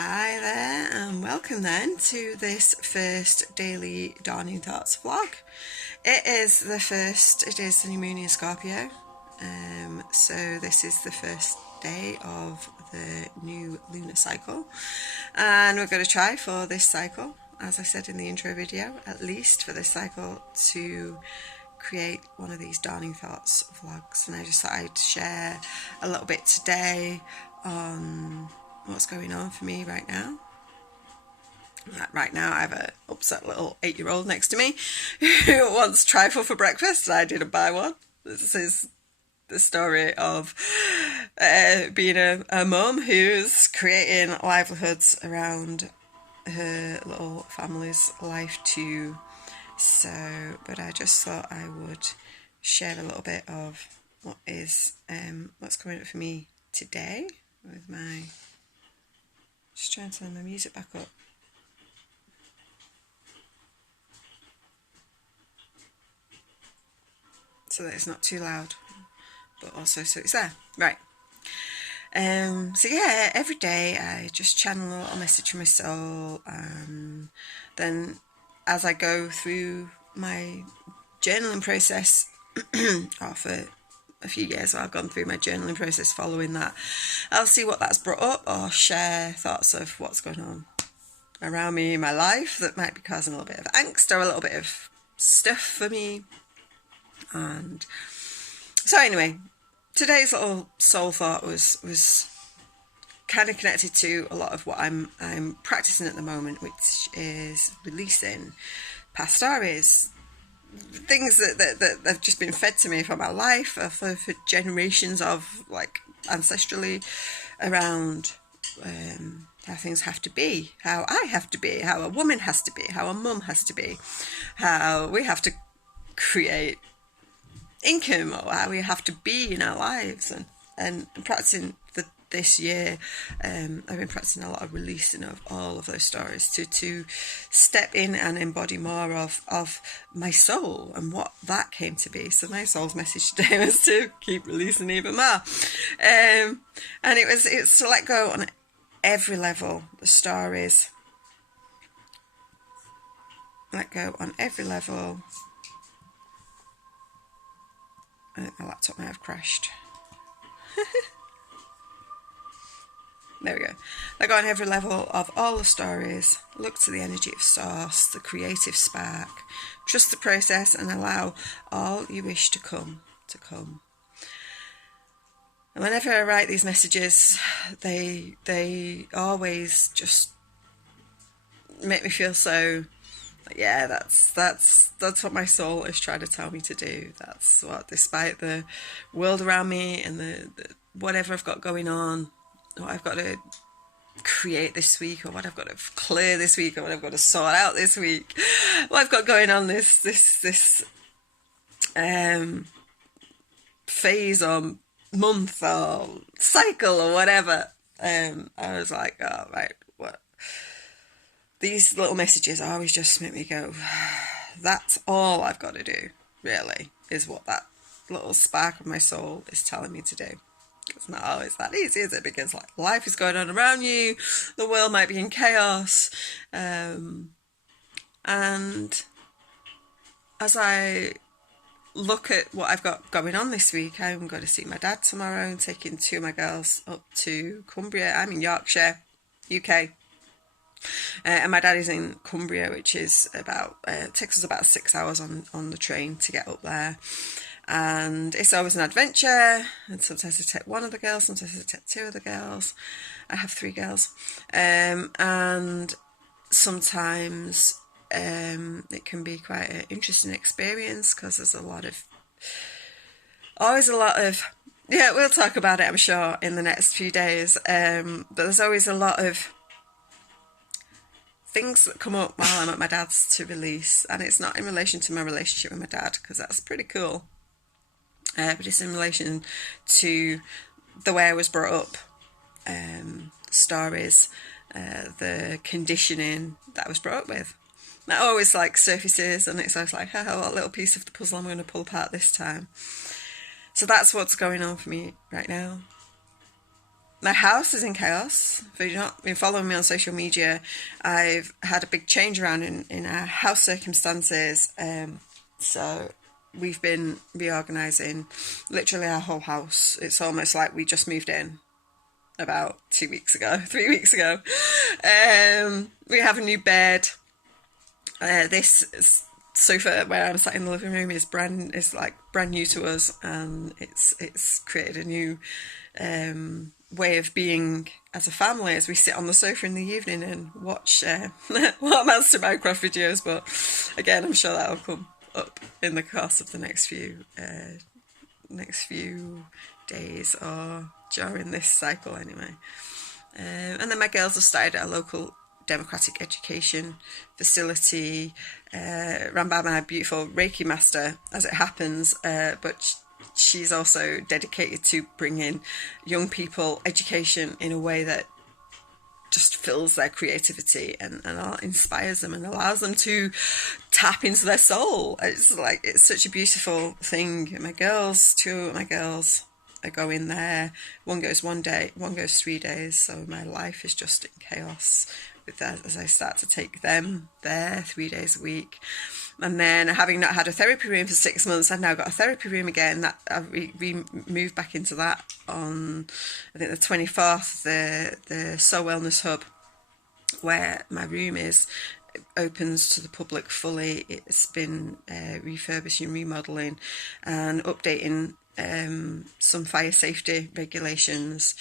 Hi there, and welcome then to this first daily Dawning Thoughts vlog. It is the new moon in Scorpio, so this is the first day of the new lunar cycle, and we're going to try for this cycle, as I said in the intro video, at least for this cycle, to create one of these Dawning Thoughts vlogs. And I just thought I'd share a little bit today on what's going on for me right now. Right now I have an upset little 8-year-old next to me who wants trifle for breakfast and I didn't buy one. This is the story of being a mum who's creating livelihoods around her little family's life too. But I just thought I would share a little bit of what's going on for me today with my... Just trying to turn my music back up. So that it's not too loud, but also so it's there. Right. So yeah, every day I just channel a little message from my soul, and then as I go through my journaling process, or for a few years I've gone through my journaling process following that, I'll see what that's brought up or share thoughts of what's going on around me in my life that might be causing a little bit of angst or a little bit of stuff for me. And so anyway, today's little soul thought was kind of connected to a lot of what I'm practicing at the moment, which is releasing past stories, things that have just been fed to me from my life for generations of, like, ancestrally, around how things have to be, how I have to be, how a woman has to be, how a mum has to be, how we have to create income, or how we have to be in our lives. And practicing this year, I've been practicing a lot of releasing of all of those stories to step in and embody more of my soul and what that came to be. So my soul's message today was to keep releasing even more, and it's to let go on every level. The stories, let go on every level. I think my laptop may have crashed. There we go. Like, on every level of all the stories, look to the energy of source, the creative spark, trust the process, and allow all you wish to come to come. And whenever I write these messages, they always just make me feel so, yeah, that's what my soul is trying to tell me to do. That's what, despite the world around me and the whatever I've got going on, what I've got to create this week, or what I've got to clear this week, or what I've got to sort out this week, what I've got going on this phase or month or cycle or whatever, I was like, oh, right, what? These little messages always just make me go, that's all I've got to do, really, is what that little spark of my soul is telling me to do. It's not always that easy, is it? Because, like, life is going on around you, the world might be in chaos, and as I look at what I've got going on this week, I'm going to see my dad tomorrow and taking 2 of my girls up to Cumbria. I'm in Yorkshire, UK, and my dad is in Cumbria, which is takes us about 6 hours on the train to get up there. And it's always an adventure, and sometimes I take one of the girls, sometimes I take 2 of the girls. I have 3 girls, and sometimes it can be quite an interesting experience, because there's always a lot of, yeah, we'll talk about it, I'm sure, in the next few days, but there's always a lot of things that come up while I'm at my dad's to release, and it's not in relation to my relationship with my dad, because that's pretty cool. But it's in relation to the way I was brought up, stories, the conditioning that I was brought up with. That always, like, surfaces, and it's always like, oh, what little piece of the puzzle I'm going to pull apart this time. So that's what's going on for me right now. My house is in chaos. If you've not been following me on social media, I've had a big change around in our house circumstances. So we've been reorganising literally our whole house. It's almost like we just moved in about 2 weeks ago, 3 weeks ago. We have a new bed. This sofa where I'm sat in the living room is brand new to us, and it's created a new way of being as a family as we sit on the sofa in the evening and watch what amounts to Minecraft videos. But again, I'm sure that will come up in the course of the next few days or during this cycle anyway. And then my girls have started at a local democratic education facility run by my beautiful Reiki master, as it happens, but she's also dedicated to bringing young people education in a way that just fills their creativity and inspires them and allows them to tap into their soul. It's such a beautiful thing. My girls, two of my girls, I go in there. One goes 1 day, one goes 3 days. So my life is just in chaos with that as I start to take them there 3 days a week. And then, having not had a therapy room for 6 months, I've now got a therapy room again. That I've moved back into that on, I think, the 24th. The Soul Wellness Hub, where my room is, opens to the public fully. It's been refurbishing, remodelling, and updating some fire safety regulations,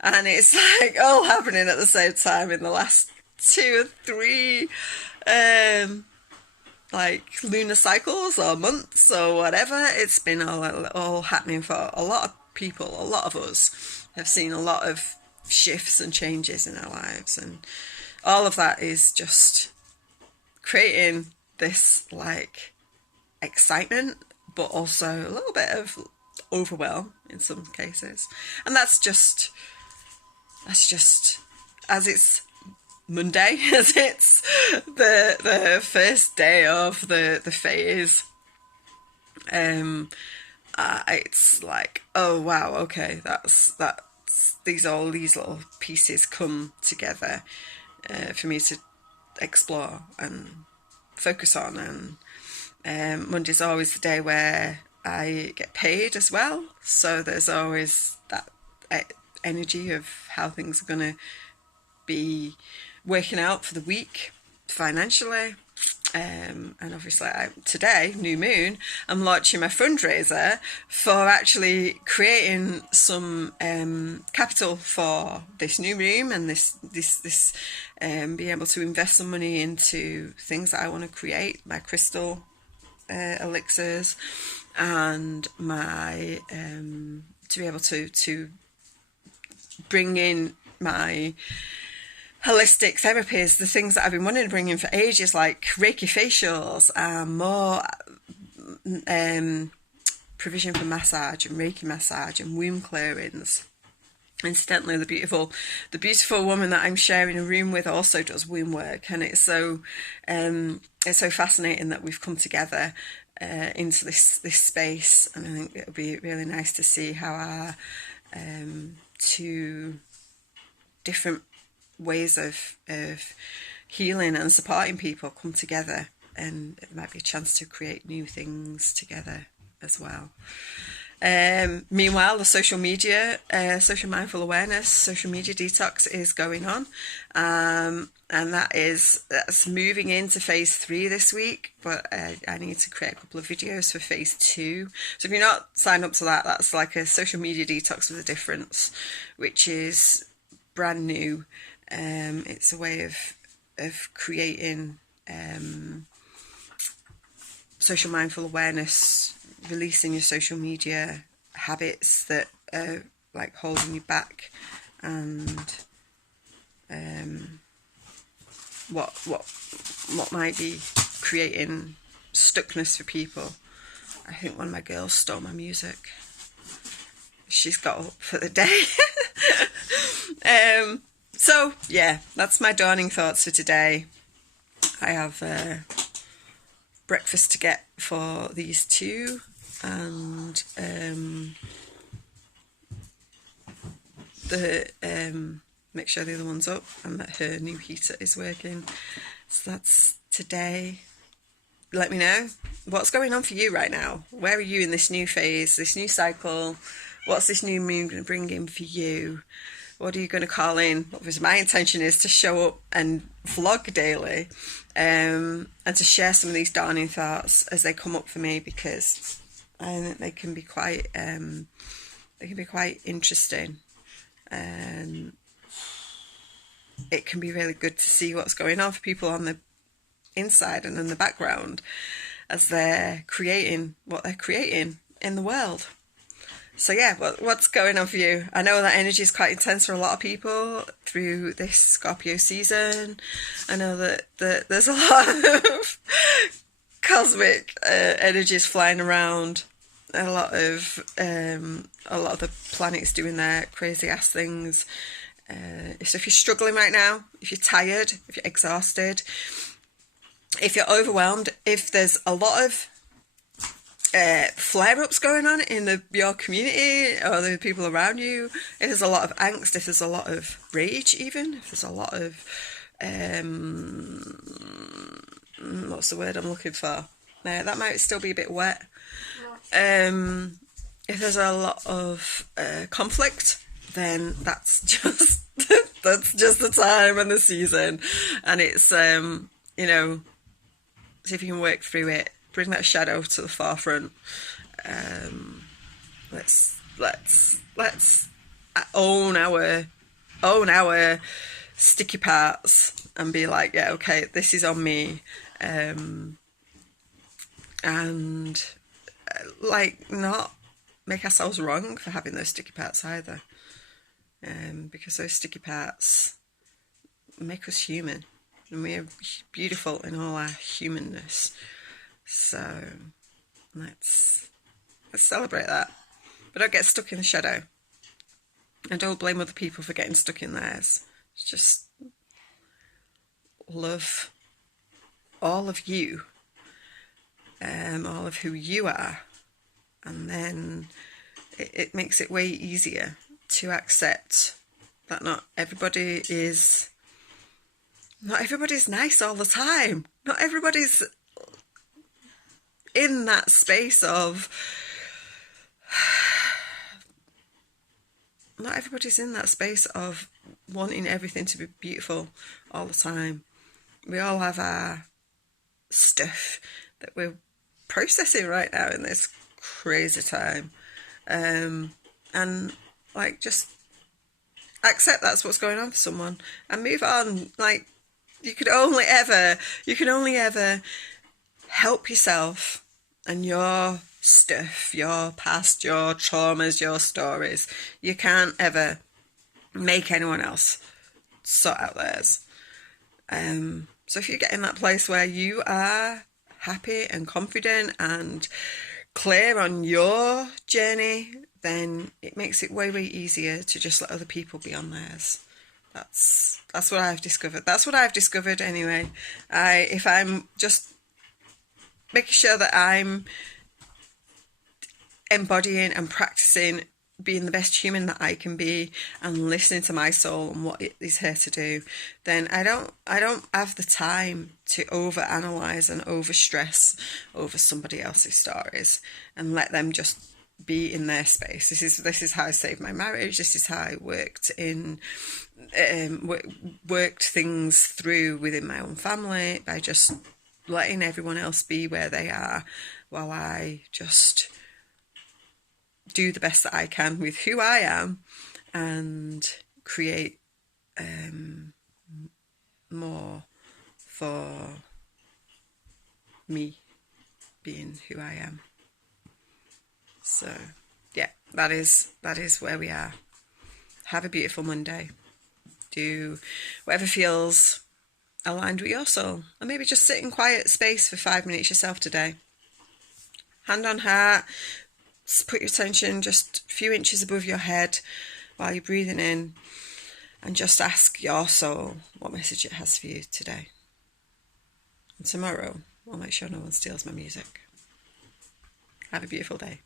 and it's like all happening at the same time in the last 2 or 3 like lunar cycles or months or whatever. It's been all happening for a lot of people. A lot of us have seen a lot of shifts and changes in our lives, and all of that is just creating this like excitement, but also a little bit of overwhelm in some cases. And that's just as it's Monday, as it's the first day of the phase. It's like, oh wow, okay, that's these little pieces come together for me to explore and focus on. And Monday's always the day where I get paid as well, so there's always that energy of how things are going to be working out for the week financially. And obviously today, new moon, I'm launching my fundraiser for actually creating some capital for this new room, and this being able to invest some money into things that I want to create, my crystal elixirs, and my to be able to bring in my holistic therapies, the things that I've been wanting to bring in for ages, like Reiki facials and more provision for massage and Reiki massage and womb clearings. Incidentally, the beautiful woman that I'm sharing a room with also does womb work, and it's so fascinating that we've come together into this space. And I think it'll be really nice to see how our two different ways of healing and supporting people come together, and it might be a chance to create new things together as well. Meanwhile, the social social mindful awareness, social media detox is going on, and that's moving into phase 3 this week, but I need to create a couple of videos for phase 2. So if you're not signed up to that, that's like a social media detox with a difference, which is brand new. It's a way of creating social mindful awareness, releasing your social media habits that are like holding you back, and what might be creating stuckness for people. I think one of my girls stole my music. She's got up for the day. So yeah, that's my dawning thoughts for today. I have breakfast to get for these two, and make sure the other one's up and that her new heater is working. So that's today. Let me know what's going on for you right now. Where are you in this new phase, this new cycle? What's this new moon going to bring in for you? What are you going to call in? Because my intention is to show up and vlog daily, and to share some of these dawning thoughts as they come up for me, because I think they can be quite interesting. It can be really good to see what's going on for people on the inside and in the background as they're creating what they're creating in the world. So yeah, what's going on for you? I know that energy is quite intense for a lot of people through this Scorpio season. I know that there's a lot of cosmic energies flying around. A lot of the planets doing their crazy ass things. So if you're struggling right now, if you're tired, if you're exhausted, if you're overwhelmed, if there's a lot of flare-ups going on in your community or the people around you, if there's a lot of angst, if there's a lot of rage, even if there's a lot of what's the word I'm looking for? That might still be a bit wet. If there's a lot of conflict, then that's just the time and the season, and it's you know, see if you can work through it. Bring that shadow to the forefront. Let's own our sticky parts and be like, yeah, okay, this is on me, and like not make ourselves wrong for having those sticky parts either, because those sticky parts make us human, and we are beautiful in all our humanness. So let's celebrate that, but don't get stuck in the shadow, and don't blame other people for getting stuck in theirs. Just love all of you, all of who you are, and then it makes it way easier to accept that not everybody's nice all the time. Not everybody's in that space of wanting everything to be beautiful all the time. We all have our stuff that we're processing right now in this crazy time, and like just accept that's what's going on for someone and move on. Like you can only ever help yourself and your stuff, your past, your traumas, your stories. You can't ever make anyone else sort out theirs. So if you get in that place where you are happy and confident and clear on your journey, then it makes it way easier to just let other people be on theirs. That's what I've discovered. That's what I've discovered anyway. If I'm just making sure that I'm embodying and practicing being the best human that I can be and listening to my soul and what it is here to do, then I don't have the time to overanalyze and overstress over somebody else's stories and let them just be in their space. This is how I saved my marriage. This is how I worked things through within my own family, by just letting everyone else be where they are while I just do the best that I can with who I am and create more for me being who I am. So yeah, that is where we are. Have a beautiful Monday. Do whatever feels aligned with your soul, and maybe just sit in quiet space for 5 minutes yourself today. Hand on heart, put your attention just a few inches above your head while you're breathing in, and just ask your soul what message it has for you today. And tomorrow I'll make sure no one steals my music. Have a beautiful day.